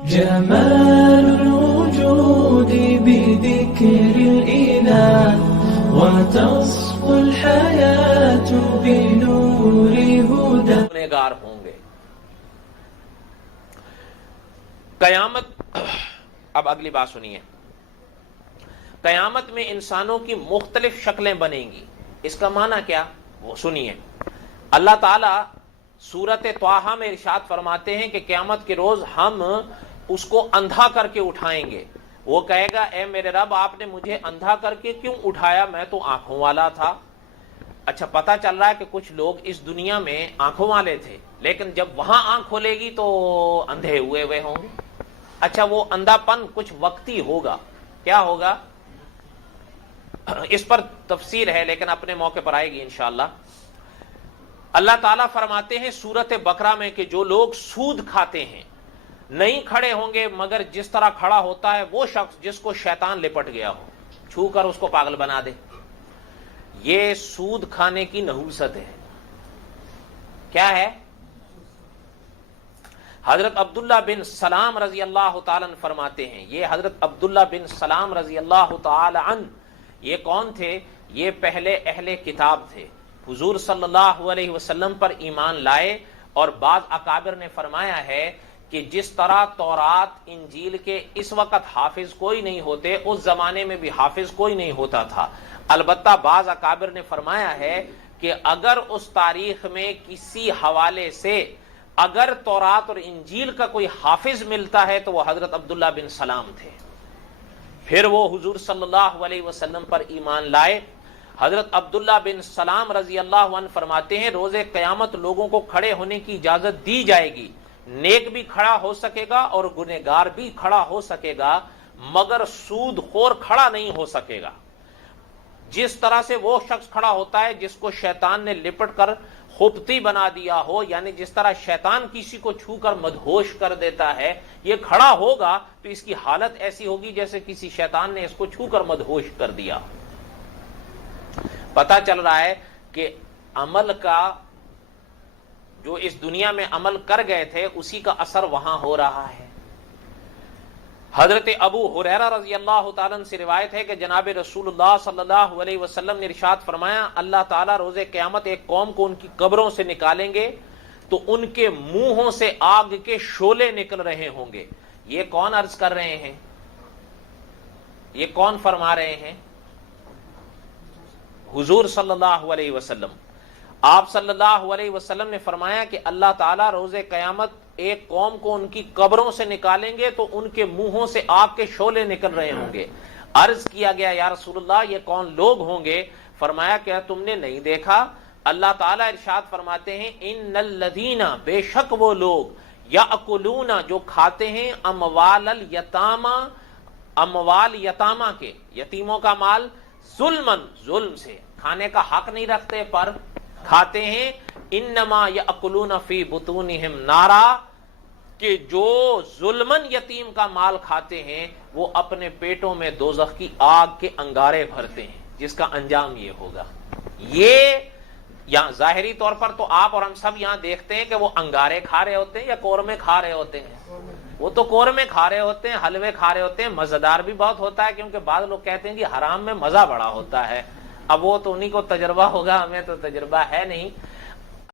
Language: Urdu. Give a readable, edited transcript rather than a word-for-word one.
جمال الوجود بذكر الإله وتصفو الحياة بنور هدى. گنہگار ہوں گے. قیامت، اب اگلی بات سنیے. قیامت میں انسانوں کی مختلف شکلیں بنیں گی. اس کا معنی کیا؟ وہ سنیے. اللہ تعالی سورت طٰہٰ میں ارشاد فرماتے ہیں کہ قیامت کے روز ہم اس کو اندھا کر کے اٹھائیں گے. وہ کہے گا اے میرے رب آپ نے مجھے اندھا کر کے کیوں اٹھایا، میں تو آنکھوں والا تھا. اچھا پتہ چل رہا ہے کہ کچھ لوگ اس دنیا میں آنکھوں والے تھے، لیکن جب وہاں آنکھ کھولے گی تو اندھے ہوئے ہوں گے. اچھا وہ اندھا پن کچھ وقتی ہوگا. کیا ہوگا؟ اس پر تفصیل ہے لیکن اپنے موقع پر آئے گی انشاءاللہ. اللہ تعالیٰ فرماتے ہیں سورت بقرہ میں کہ جو لوگ سود کھاتے ہیں نہیں کھڑے ہوں گے مگر جس طرح کھڑا ہوتا ہے وہ شخص جس کو شیطان لپٹ گیا ہو، چھو کر اس کو پاگل بنا دے. یہ سود کھانے کی نحوست ہے. کیا ہے؟ حضرت عبداللہ بن سلام رضی اللہ تعالیٰ عنہ فرماتے ہیں، یہ حضرت عبداللہ بن سلام رضی اللہ تعالیٰ عنہ یہ کون تھے؟ یہ پہلے اہل کتاب تھے، حضور صلی اللہ علیہ وسلم پر ایمان لائے. اور بعض اکابر نے فرمایا ہے کہ جس طرح تورات انجیل کے اس وقت حافظ کوئی نہیں ہوتے، اس زمانے میں بھی حافظ کوئی نہیں ہوتا تھا. البتہ بعض اکابر نے فرمایا ہے کہ اگر اس تاریخ میں کسی حوالے سے اگر تورات اور انجیل کا کوئی حافظ ملتا ہے تو وہ حضرت عبداللہ بن سلام تھے. پھر وہ حضور صلی اللہ علیہ وسلم پر ایمان لائے. حضرت عبداللہ بن سلام رضی اللہ عنہ فرماتے ہیں روز قیامت لوگوں کو کھڑے ہونے کی اجازت دی جائے گی. نیک بھی کھڑا ہو سکے گا اور گنہگار بھی کھڑا ہو سکے گا، مگر سود خور کھڑا نہیں ہو سکے گا. جس طرح سے وہ شخص کھڑا ہوتا ہے جس کو شیطان نے لپٹ کر خبتی بنا دیا ہو، یعنی جس طرح شیطان کسی کو چھو کر مدہوش کر دیتا ہے، یہ کھڑا ہوگا تو اس کی حالت ایسی ہوگی جیسے کسی شیطان نے اس کو چھو کر مدہوش کر دیا. پتہ چل رہا ہے کہ عمل کا جو اس دنیا میں عمل کر گئے تھے اسی کا اثر وہاں ہو رہا ہے. حضرت ابو ہریرہ رضی اللہ تعالیٰ عنہ سے روایت ہے کہ جناب رسول اللہ صلی اللہ علیہ وسلم نے ارشاد فرمایا اللہ تعالیٰ روز قیامت ایک قوم کو ان کی قبروں سے نکالیں گے تو ان کے منہوں سے آگ کے شعلے نکل رہے ہوں گے. یہ کون عرض کر رہے ہیں؟ یہ کون فرما رہے ہیں؟ حضور صلی اللہ علیہ وسلم. آپ صلی اللہ علیہ وسلم نے فرمایا کہ اللہ تعالیٰ روز قیامت ایک قوم کو ان کی قبروں سے نکالیں گے تو ان کے منہوں سے آگ کے شعلے نکل رہے ہوں گے. عرض کیا گیا یا رسول اللہ یہ کون لوگ ہوں گے؟ فرمایا کیا تم نے نہیں دیکھا؟ اللہ تعالیٰ ارشاد فرماتے ہیں ان الذین، بے شک وہ لوگ یاکلون جو کھاتے ہیں اموال الیتامی، اموال یتامہ کے، یتیموں کا مال، ظلمن، ظلم سے، کھانے کا حق نہیں رکھتے پر کھاتے ہیں. انما یاکلون فی بطونہم نارا، کہ جو ظلمن یتیم کا مال کھاتے ہیں وہ اپنے پیٹوں میں دوزخ کی آگ کے انگارے بھرتے ہیں، جس کا انجام یہ ہوگا. یہ یہاں ظاہری طور پر تو آپ اور ہم سب یہاں دیکھتے ہیں کہ وہ انگارے کھا رہے ہوتے ہیں یا قورمے کھا رہے ہوتے ہیں. وہ تو قورمے کھا رہے ہوتے ہیں، حلوے کھا رہے ہوتے ہیں، مزیدار بھی بہت ہوتا ہے کیونکہ بعض لوگ کہتے ہیں کہ حرام میں مزہ بڑا ہوتا ہے. اب وہ تو انہیں کو تجربہ ہوگا، ہمیں تو تجربہ ہے نہیں.